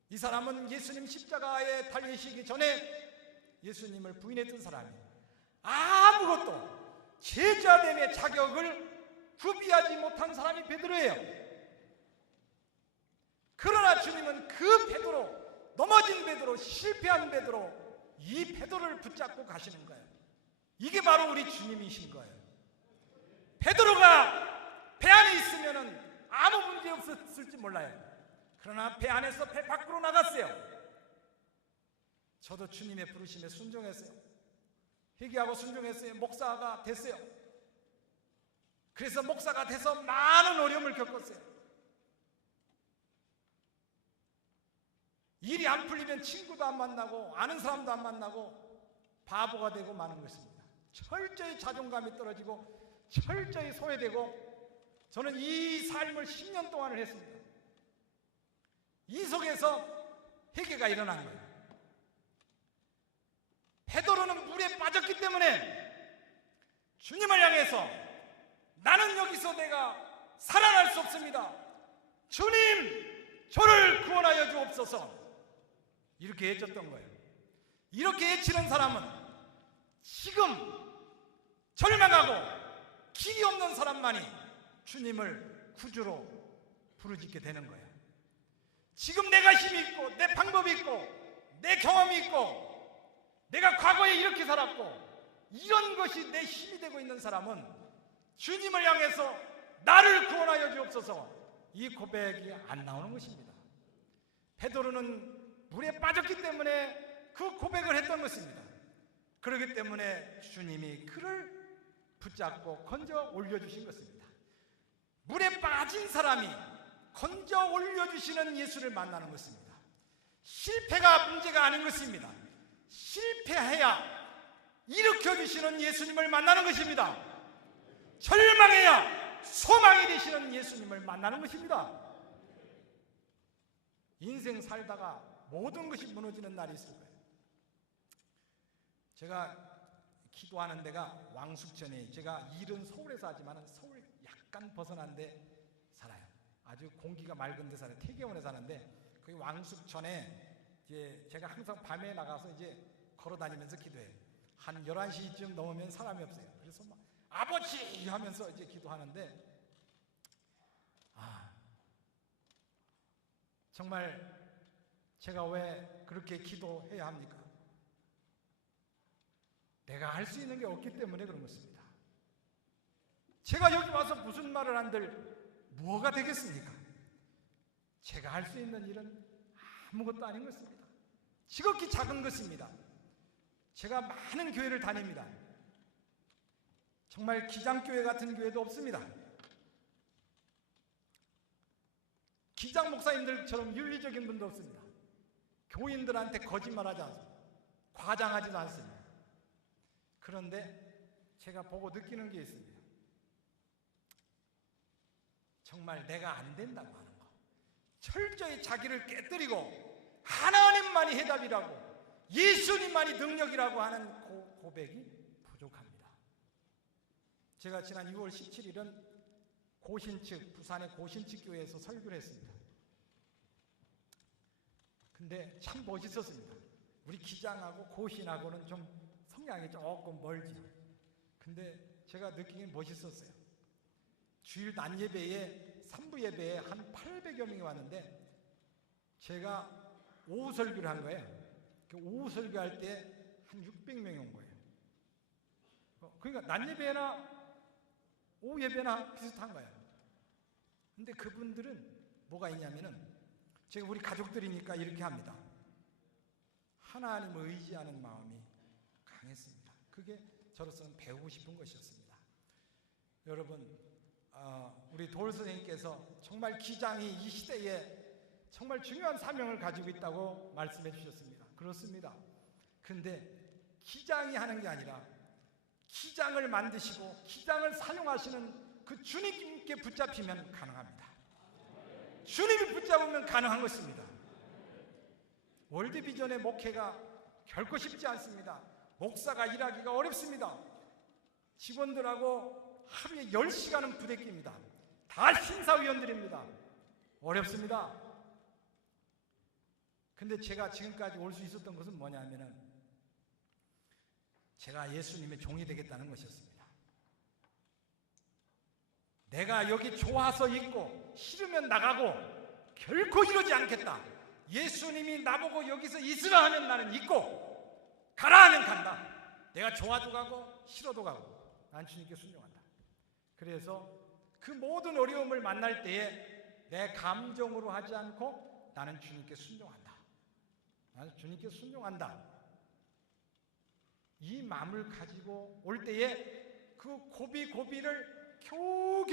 이 사람은 예수님 십자가에 달리시기 전에 예수님을 부인했던 사람이에요. 아무것도 제자됨의 자격을 구비하지 못한 사람이 베드로예요. 그러나 주님은 그 베드로, 넘어진 베드로, 실패한 베드로, 이 베드로를 붙잡고 가시는 거예요. 이게 바로 우리 주님이신 거예요. 베드로가 배 안에 있으면은 아무 문제 없었을지 몰라요. 그러나 배 안에서 배 밖으로 나갔어요. 저도 주님의 부르심에 순종했어요. 회개하고 순종했어요. 목사가 됐어요. 그래서 목사가 돼서 많은 어려움을 겪었어요. 일이 안 풀리면 친구도 안 만나고 아는 사람도 안 만나고 바보가 되고 마는 것입니다. 철저히 자존감이 떨어지고 철저히 소외되고 저는 이 삶을 10년 동안을 했습니다. 이 속에서 회개가 일어난 거예요. 베드로는 물에 빠졌기 때문에 주님을 향해서 나는 여기서 내가 살아날 수 없습니다. 주님, 저를 구원하여 주옵소서. 이렇게 외쳤던 거예요. 이렇게 외치는 사람은 지금 절망하고 길이 없는 사람만이 주님을 구주로 부르짖게 되는 거예요. 지금 내가 힘이 있고 내 방법이 있고 내 경험이 있고 내가 과거에 이렇게 살았고 이런 것이 내 힘이 되고 있는 사람은 주님을 향해서 나를 구원하여 주옵소서, 이 고백이 안 나오는 것입니다. 베드로는 물에 빠졌기 때문에 그 고백을 했던 것입니다. 그렇기 때문에 주님이 그를 붙잡고 건져 올려주신 것입니다. 물에 빠진 사람이 건져 올려주시는 예수를 만나는 것입니다. 실패가 문제가 아닌 것입니다. 실패해야 일으켜주시는 예수님을 만나는 것입니다. 절망해야 소망이 되시는 예수님을 만나는 것입니다. 인생 살다가 모든 것이 무너지는 날이 있을 거예요. 제가 기도하는 데가 왕숙천이에요. 제가 일은 서울에서 하지만 서울 약간 벗어난 데 살아요. 아주 공기가 맑은 데 살아요. 태계원에 사는데 거기 왕숙천에 이제 제가 항상 밤에 나가서 이제 걸어 다니면서 기도해요. 한 11시쯤 넘으면 사람이 없어요. 그래서 막 아버지 하면서 이제 기도하는데 정말 제가 왜 그렇게 기도해야 합니까? 내가 할 수 있는 게 없기 때문에 그런 것입니다. 제가 여기 와서 무슨 말을 한들 뭐가 되겠습니까? 제가 할 수 있는 일은 아무것도 아닌 것입니다. 지극히 작은 것입니다. 제가 많은 교회를 다닙니다. 정말 기장교회 같은 교회도 없습니다. 기장 목사님들처럼 윤리적인 분도 없습니다. 교인들한테 거짓말하지 않습니다. 과장하지도 않습니다. 그런데 제가 보고 느끼는 게 있습니다. 정말 내가 안 된다고 하는 거, 철저히 자기를 깨뜨리고 하나님만이 해답이라고, 예수님만이 능력이라고 하는 고백이 부족합니다. 제가 지난 6월 17일은 고신측, 부산의 고신측 교회에서 설교를 했습니다. 근데 참 멋있었습니다. 우리 기장하고 고신하고는 좀 성향이 조금 멀지요. 근데 제가 느끼기엔 멋있었어요. 주일 낮 예배에 3부 예배에 한 800여 명이 왔는데 제가 오후 설교를 한 거예요. 오후 설교할 때 한 600명이 온 거예요. 그러니까 낮 예배나 오후 예배나 비슷한 거예요. 근데 그분들은 뭐가 있냐면은 제가 우리 가족들이니까 이렇게 합니다. 하나님을 의지하는 마음이 강했습니다. 그게 저로서는 배우고 싶은 것이었습니다. 여러분, 우리 도울 선생님께서 정말 기장이 이 시대에 정말 중요한 사명을 가지고 있다고 말씀해 주셨습니다. 그렇습니다. 근데 기장이 하는 게 아니라 기장을 만드시고 기장을 사용하시는 그 주님께 붙잡히면 가능합니다. 주님이 붙잡으면 가능한 것입니다. 월드비전의 목회가 결코 쉽지 않습니다. 목사가 일하기가 어렵습니다. 직원들하고 하루에 10시간은 부대끼입니다. 다 심사위원들입니다. 어렵습니다. 근데 제가 지금까지 올 수 있었던 것은 뭐냐면은 제가 예수님의 종이 되겠다는 것이었습니다. 내가 여기 좋아서 있고 싫으면 나가고 결코 이러지 않겠다. 예수님이 나보고 여기서 있으라 하면 나는 있고 가라 하면 간다. 내가 좋아도 가고 싫어도 가고 난 주님께 순종한다. 그래서 그 모든 어려움을 만날 때에 내 감정으로 하지 않고 나는 주님께 순종한다. 나는 주님께 순종한다. 이 마음을 가지고 올 때에 그 고비를 겨우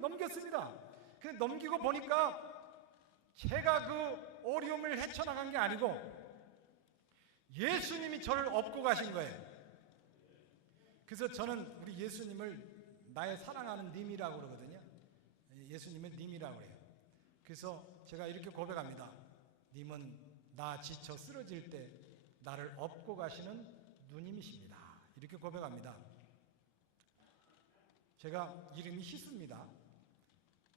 넘겼습니다. 근데 넘기고 보니까 제가 그 어려움을 헤쳐나간 게 아니고 예수님이 저를 업고 가신 거예요. 그래서 저는 우리 예수님을 나의 사랑하는 님이라고 그러거든요. 예수님은 님이라고 그래요. 그래서 제가 이렇게 고백합니다. 님은 나 지쳐 쓰러질 때 나를 업고 가시는 누님이십니다. 이렇게 고백합니다. 제가 이름이 희수입니다.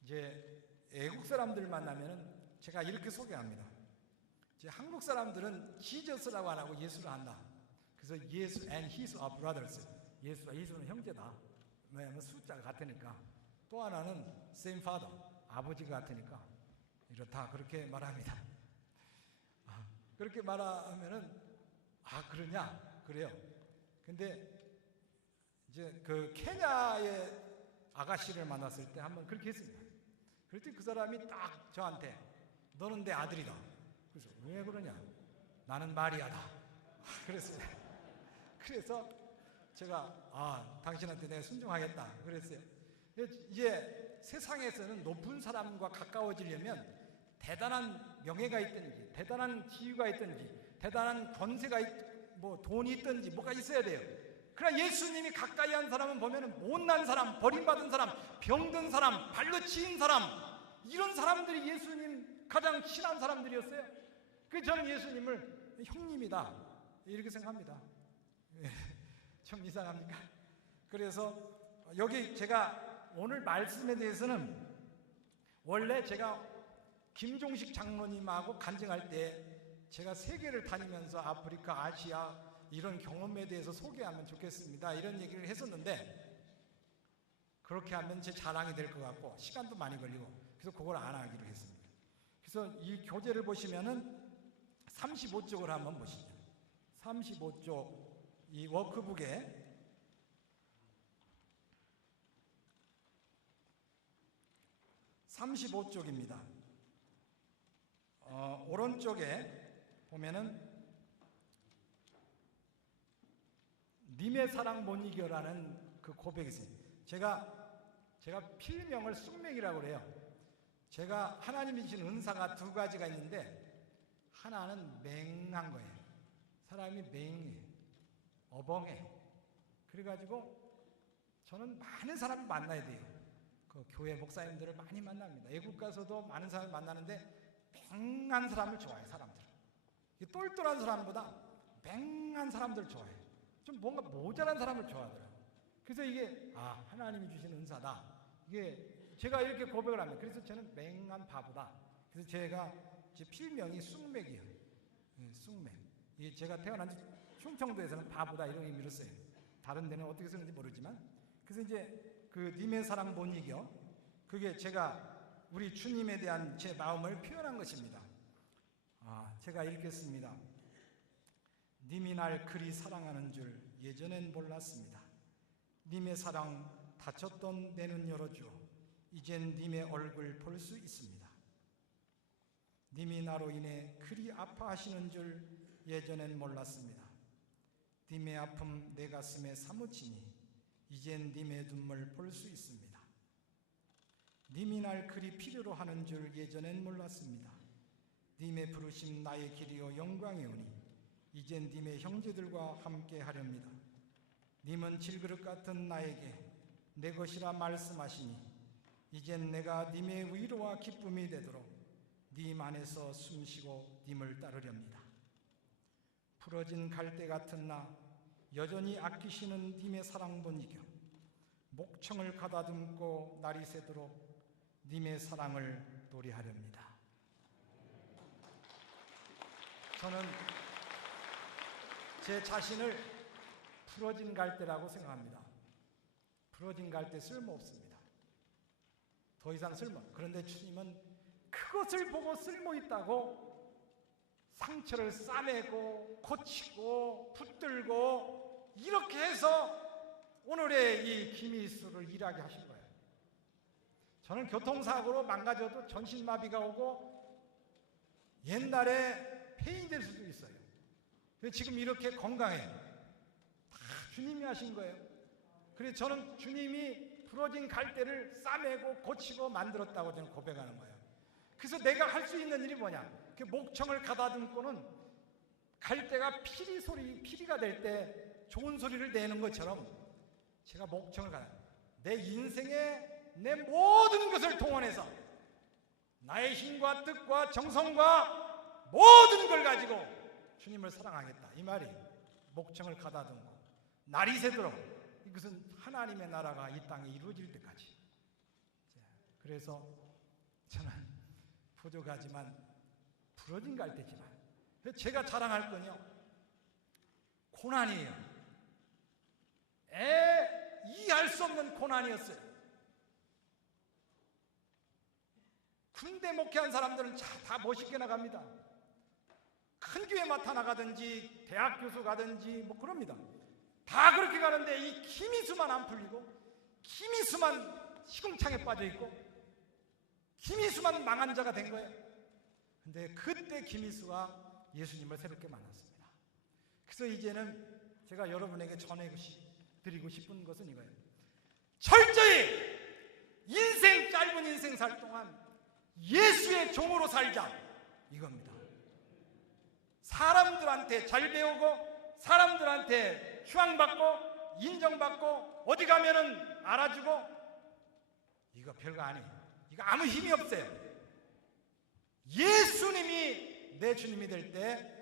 이제 애국 사람들 만나면은 제가 이렇게 소개합니다. 이제 한국 사람들은 지저스라고 안 하고 예수를 한다. 그래서 예수 and his are brothers. 예수와 예수는 형제다. 왜냐하면 숫자가 같으니까. 또 하나는 same father. 아버지가 같으니까. 이렇다. 그렇게 말합니다. 그렇게 말하면은 그러냐? 그래요. 근데 이제 그 케냐의 아가씨를 만났을 때 한번 그렇게 했습니다. 그랬더니 그 사람이 딱 저한테 너는 내 아들이다. 그래서 왜 그러냐? 나는 마리아다. 그랬습니다. 그래서 제가 당신한테 내가 순종하겠다 그랬어요. 이제 세상에서는 높은 사람과 가까워지려면 대단한 명예가 있든지 대단한 지위가 있든지 대단한 권세가 뭐 돈이 있든지 뭐가 있어야 돼요. 그러나 예수님이 가까이 한 사람은 보면은 못난 사람, 버림받은 사람, 병든 사람, 발로 치인 사람, 이런 사람들이 예수님 가장 친한 사람들이었어요. 그래서 저는 예수님을 형님이다 이렇게 생각합니다. 좀 이상합니까? 그래서 여기 제가 오늘 말씀에 대해서는 원래 제가 김종식 장로님하고 간증할 때 제가 세계를 다니면서 아프리카, 아시아 이런 경험에 대해서 소개하면 좋겠습니다 이런 얘기를 했었는데 그렇게 하면 제 자랑이 될 것 같고 시간도 많이 걸리고 그래서 그걸 안 하기로 했습니다. 그래서 이 교재를 보시면은 35쪽을 한번 보시죠. 35쪽 이 워크북에 (35쪽입니다) 오른쪽에 보면은 님의 사랑 못 이겨라는 그 고백이 있어요. 제가 필명을 쑥맥이라고 그래요. 제가 하나님이 주신 은사가 두 가지가 있는데 하나는 맹한 거예요. 사람이 맹해, 어벙해. 그래가지고 저는 많은 사람을 만나야 돼요. 그 교회 목사님들을 많이 만납니다. 외국 가서도 많은 사람을 만나는데 맹한 사람을 좋아해요. 사람들. 똘똘한 사람보다 맹한 사람들 좋아해요. 좀 뭔가 모자란 사람을 좋아하더라고요. 그래서 이게 하나님이 주신 은사다. 이게 제가 이렇게 고백을 합니다. 그래서 저는 맹한 바보다. 그래서 제가 제 필명이 쑥맥이에요. 쑥맥. 이게 제가 태어난 충청도에서는 바보다 이런 의미로 써요. 다른 데는 어떻게 쓰는지 모르지만. 그래서 이제 그 님의 사랑 못 이겨. 그게 제가 우리 주님에 대한 제 마음을 표현한 것입니다. 제가 읽겠습니다. 님이 날 그리 사랑하는 줄 예전엔 몰랐습니다. 님의 사랑 닫혔던 내 눈 열어주어 이젠 님의 얼굴 볼 수 있습니다. 님이 나로 인해 그리 아파하시는 줄 예전엔 몰랐습니다. 님의 아픔 내 가슴에 사무치니 이젠 님의 눈물 볼 수 있습니다. 님이 날 그리 필요로 하는 줄 예전엔 몰랐습니다. 님의 부르심 나의 길이요 영광이오니 이젠 님의 형제들과 함께 하렵니다. 님은 질그릇 같은 나에게 내 것이라 말씀하시니 이젠 내가 님의 위로와 기쁨이 되도록 님 안에서 숨쉬고 님을 따르렵니다. 풀어진 갈대 같은 나 여전히 아끼시는 님의 사랑 못 이겨 목청을 가다듬고 날이 새도록 님의 사랑을 노래하렵니다. 저는 제 자신을 부러진 갈대라고 생각합니다. 부러진 갈대 쓸모없습니다. 더 이상 그런데 주님은 그것을 보고 쓸모있다고 상처를 싸매고 고치고 붙들고 이렇게 해서 오늘의 이 김희수를 일하게 하신 거예요. 저는 교통사고로 망가져도 전신마비가 오고 옛날에 폐인될 수도 있어요. 근데 지금 이렇게 건강해요. 다 주님이 하신 거예요. 그래서 저는 주님이 부러진 갈대를 싸매고 고치고 만들었다고 저는 고백하는 거예요. 그래서 내가 할 수 있는 일이 뭐냐? 그 목청을 가다듬고는 갈대가 피리가 될 때 좋은 소리를 내는 것처럼 제가 목청을 내 인생에 내 모든 것을 동원해서 나의 힘과 뜻과 정성과 모든 걸 가지고 주님을 사랑하겠다. 이 말이 목청을 가다듬고 날이 새도록 이것은 하나님의 나라가 이 땅에 이루어질 때까지. 그래서 저는 부족하지만 부러진 갈대지만 제가 자랑할 건요 고난이에요. 이해할 수 없는 고난이었어요. 군대 목회한 사람들은 다 멋있게 나갑니다. 큰 교회 맡아 나가든지 대학 교수 가든지 뭐 그럽니다. 다 그렇게 가는데 이 김희수만 안 풀리고 김희수만 시궁창에 빠져 있고 김희수만 망한 자가 된 거예요. 근데 그때 김희수가 예수님을 새롭게 만났습니다. 그래서 이제는 제가 여러분에게 전해드리고 싶은 것은 이거예요. 철저히 짧은 인생 살 동안 예수의 종으로 살자 이겁니다. 사람들한테 잘 배우고 사람들한테 추앙받고 인정받고 어디 가면은 알아주고 이거 별거 아니에요. 이거 아무 힘이 없어요. 예수님이 내 주님이 될 때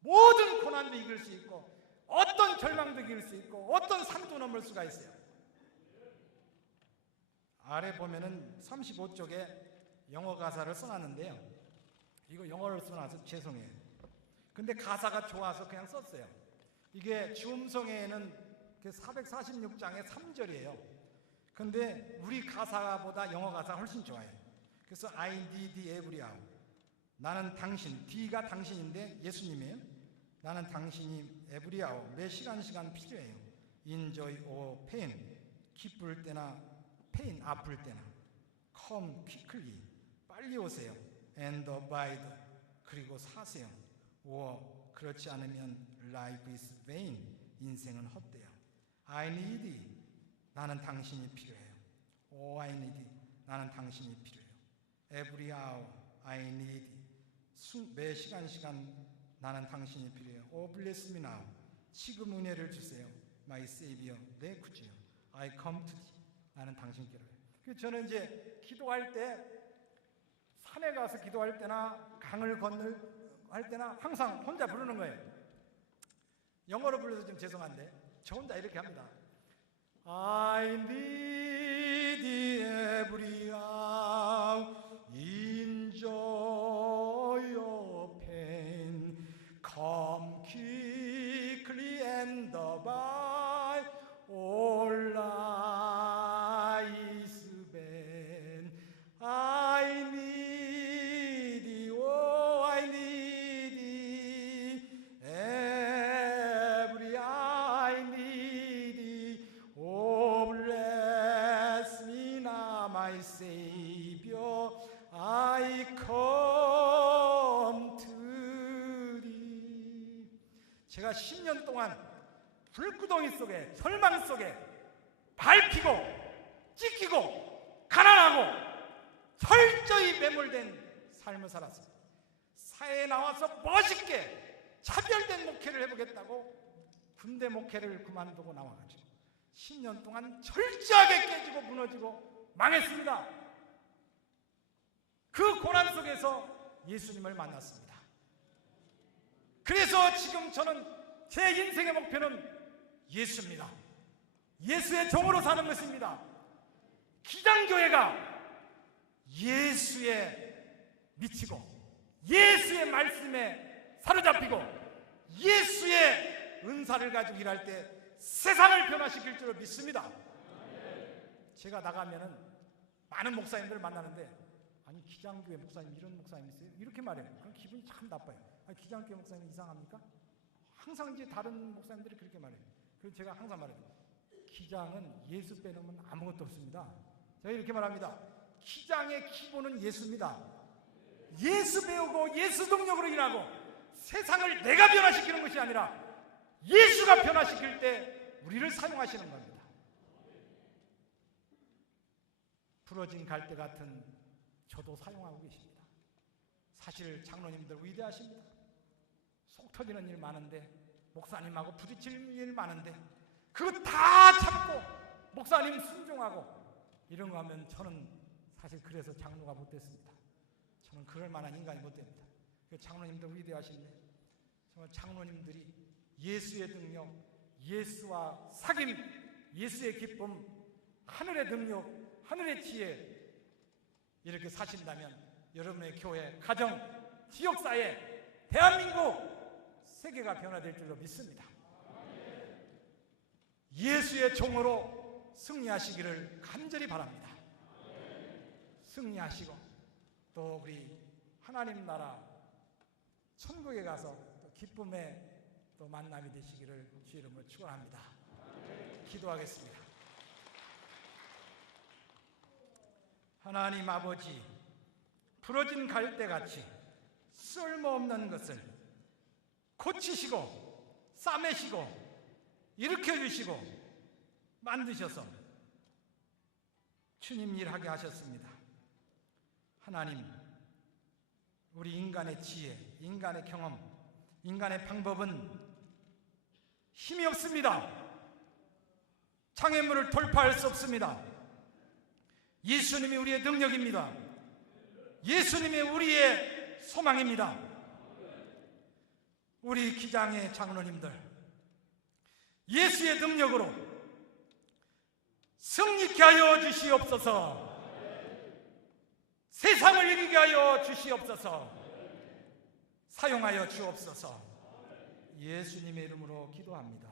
모든 고난도 이길 수 있고 어떤 절망도 이길 수 있고 어떤 산도 넘을 수가 있어요. 아래 보면은 35쪽에 영어 가사를 써놨는데요. 이거 영어를 써놔서 죄송해요. 근데 가사가 좋아서 그냥 썼어요. 이게 주음성에는 446장의 3절이에요. 근데 우리 가사보다 영어 가사가 훨씬 좋아요. 그래서 I need every hour. 나는 당신, D가 당신인데 예수님이에요. 나는 당신이 every hour, 매 시간 필요해요. Enjoy or pain, 기쁠 때나 pain, 아플 때나. Come quickly, 빨리 오세요. And abide, 그리고 사세요. or 그렇지 않으면 life is vain, 인생은 헛되어. I need, 나는 당신이 필요해요. Oh, I need, 나는 당신이 필요해요. Every hour, I need, 매 시간 나는 당신이 필요해요. Oh, bless me now, 지금 은혜를 주세요. My Savior, 내 구주요. I come to thee, 나는 당신께로 해요. 그래서 저는 이제 기도할 때 산에 가서 기도할 때나 강을 할 때나 항상 혼자 부르는 거예요. 영어로 불러서 좀 죄송한데 저 혼자 이렇게 합니다. I need every hour, enjoy your pain, come quickly and abide, all lies vain. I need, oh I need, every I need, oh bless me now my Savior, I come to thee. 제가 10년 동안 불구덩이 속에 절망 속에 밟히고 찢기고 가난하고 철저히 매몰된 삶을 살았습니다. 사회에 나와서 멋있게 차별된 목회를 해보겠다고 군대 목회를 그만두고 나와가지고 10년 동안 철저하게 깨지고 무너지고 망했습니다. 그 고난 속에서 예수님을 만났습니다. 그래서 지금 저는 제 인생의 목표는 예수입니다. 예수의 종으로 사는 것입니다. 기장교회가 예수에 미치고 예수의 말씀에 사로잡히고 예수의 은사를 가지고 일할 때 세상을 변화시킬 줄 믿습니다. 제가 나가면은 많은 목사님들 만나는데, 아니 기장교회 목사님 이런 목사님 있어요? 이렇게 말해요. 그럼 기분이 참 나빠요. 아니 기장교회 목사님 이상합니까? 항상 이제 다른 목사님들이 그렇게 말해요. 그래서 제가 항상 말해요. 기장은 예수 빼놓으면 아무것도 없습니다. 제가 이렇게 말합니다. 기장의 기본은 예수입니다. 예수 배우고 예수 동력으로 일하고 세상을 내가 변화시키는 것이 아니라 예수가 변화시킬 때 우리를 사용하시는 겁니다. 부러진 갈대 같은 저도 사용하고 계십니다. 사실 장로님들 위대하십니다. 속 터지는 일 많은데, 목사님하고 부딪힐 일 많은데 그거 다 참고 목사님 순종하고 이런 거 하면 저는 사실 그래서 장로가 못 됐습니다. 저는 그럴 만한 인간이 못 됩니다. 장로님들 위대하신데 정말 장로님들이 예수의 능력, 예수와 사귐, 예수의 기쁨, 하늘의 능력, 하늘의 지혜 이렇게 사신다면 여러분의 교회, 가정, 지역사회, 대한민국, 세계가 변화될 줄로 믿습니다. 예수의 종으로 승리하시기를 간절히 바랍니다. 승리하시고 또 우리 하나님 나라 천국에 가서 또 기쁨의 또 만남이 되시기를 주 이름으로 축원합니다. 기도하겠습니다. 하나님 아버지, 부러진 갈대같이 쓸모없는 것을 고치시고 싸매시고 일으켜주시고 만드셔서 주님 일하게 하셨습니다. 하나님, 우리 인간의 지혜, 인간의 경험, 인간의 방법은 힘이 없습니다. 장애물을 돌파할 수 없습니다. 예수님이 우리의 능력입니다. 예수님이 우리의 소망입니다. 우리 기장의 장로님들, 예수의 능력으로 승리케 하여 주시옵소서. 세상을 이기게 하여 주시옵소서. 사용하여 주옵소서. 예수님의 이름으로 기도합니다.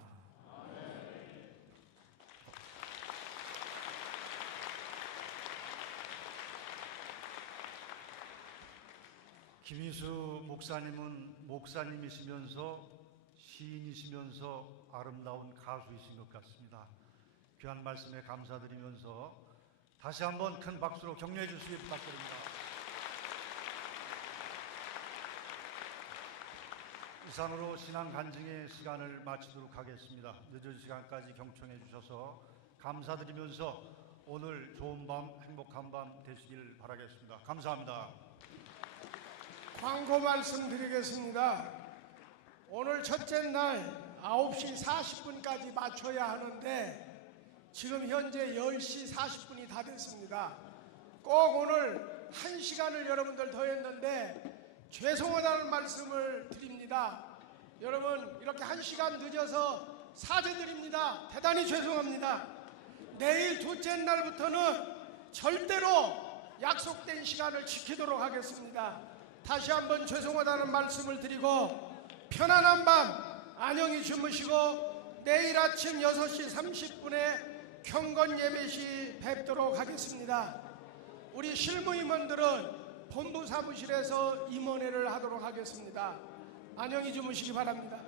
김희수 목사님은 목사님이시면서 시인이시면서 아름다운 가수이신 것 같습니다. 귀한 말씀에 감사드리면서 다시 한번 큰 박수로 격려해 주시기 부탁드립니다. 이상으로 신앙 간증의 시간을 마치도록 하겠습니다. 늦은 시간까지 경청해 주셔서 감사드리면서 오늘 좋은 밤, 행복한 밤 되시길 바라겠습니다. 감사합니다. 광고 말씀드리겠습니다. 오늘 첫째 날 9시 40분까지 맞춰야 하는데 지금 현재 10시 40분이 다 됐습니다. 꼭 오늘 1시간을 여러분들 더 했는데 죄송하다는 말씀을 드립니다. 여러분 이렇게 1시간 늦어서 사죄드립니다. 대단히 죄송합니다. 내일 둘째 날부터는 절대로 약속된 시간을 지키도록 하겠습니다. 다시 한번 죄송하다는 말씀을 드리고 편안한 밤 안녕히 주무시고 내일 아침 6시 30분에 경건 예배 시 뵙도록 하겠습니다. 우리 실무 임원들은 본부 사무실에서 임원회를 하도록 하겠습니다. 안녕히 주무시기 바랍니다.